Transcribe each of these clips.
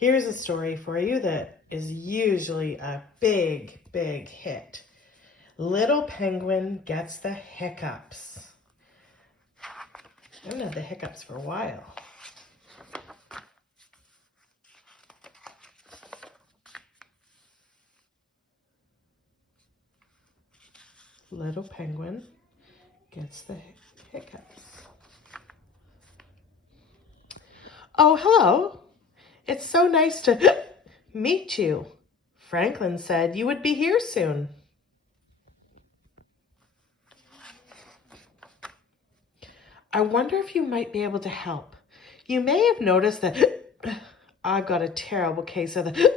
Here's a story for you that is usually a big, big hit. Little penguin gets the hiccups. I haven't had the hiccups for a while. Little penguin gets the hiccups. Oh, hello. It's so nice to meet you. Franklin said you would be here soon. I wonder if you might be able to help. You may have noticed that I've got a terrible case of the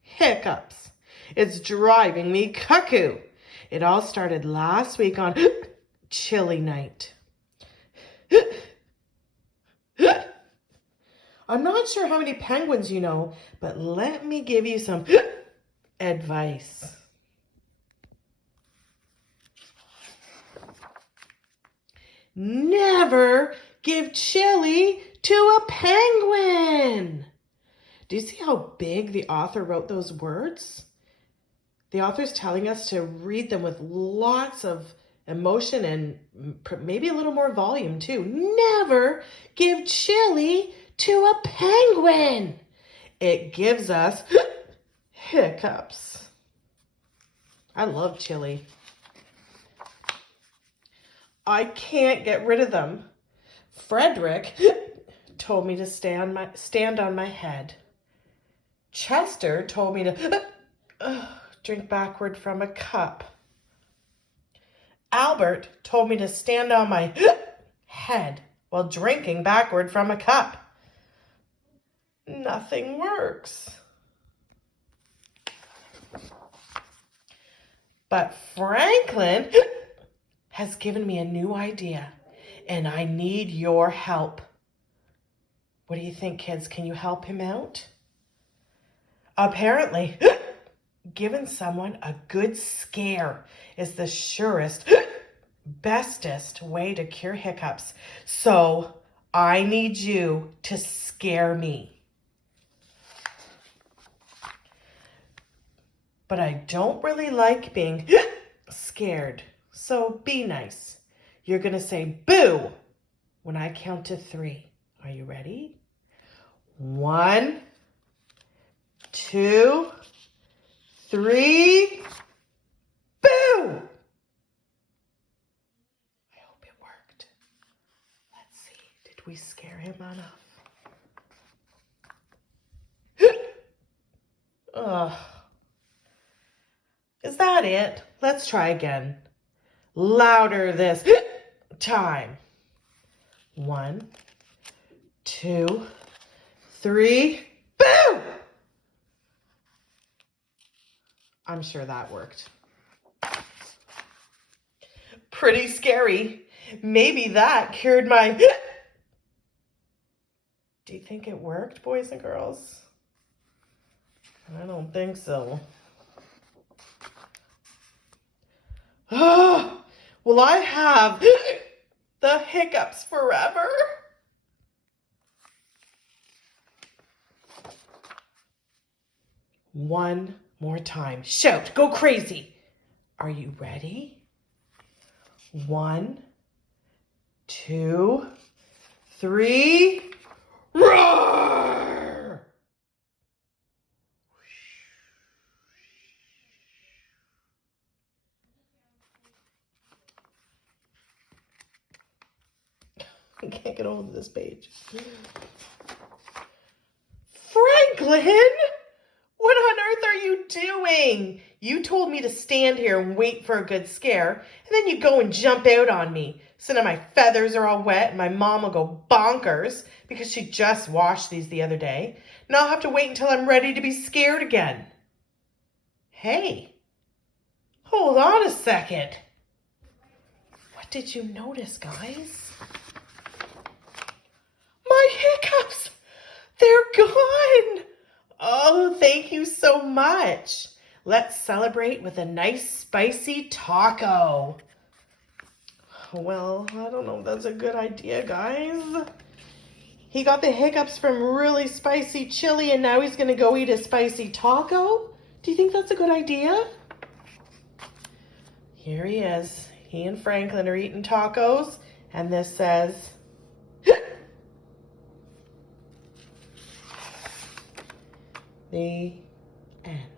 hiccups. It's driving me cuckoo. It all started last week on chilly night. I'm not sure how many penguins you know, but let me give you some advice. Never give chili to a penguin. Do you see how big the author wrote those words? The author's telling us to read them with lots of emotion and maybe a little more volume too. Never give chili to a penguin. It gives us hiccups. I love chili. I can't get rid of them. Frederick told me to stand on my head. Chester told me to drink backward from a cup. Albert told me to stand on my head while drinking backward from a cup. Nothing works. But Franklin has given me a new idea, and I need your help. What do you think, kids? Can you help him out? Apparently, giving someone a good scare is the surest, bestest way to cure hiccups. So I need you to scare me. But I don't really like being scared. So be nice. You're going to say boo when I count to 3. Are you ready? 1, 2, 3. Boo! I hope it worked. Let's see. Did we scare him enough? Ugh. Is that it? Let's try again. Louder this time. 1, 2, 3. Boo! I'm sure that worked. Pretty scary. Maybe that cured my... Do you think it worked, boys and girls? I don't think so. Oh, will I have the hiccups forever? One more time. Shout, go crazy. Are you ready? 1, 2, 3. Roar! I can't get hold of this page. Franklin, what on earth are you doing? You told me to stand here and wait for a good scare, and then you go and jump out on me. So now my feathers are all wet, and my mom will go bonkers because she just washed these the other day. And I'll have to wait until I'm ready to be scared again. Hey, hold on a second. What did you notice, guys? My hiccups! They're gone! Oh, thank you so much. Let's celebrate with a nice spicy taco. Well, I don't know if that's a good idea, guys. He got the hiccups from really spicy chili and now he's going to go eat a spicy taco? Do you think that's a good idea? Here he is. He and Franklin are eating tacos, and this says, the end.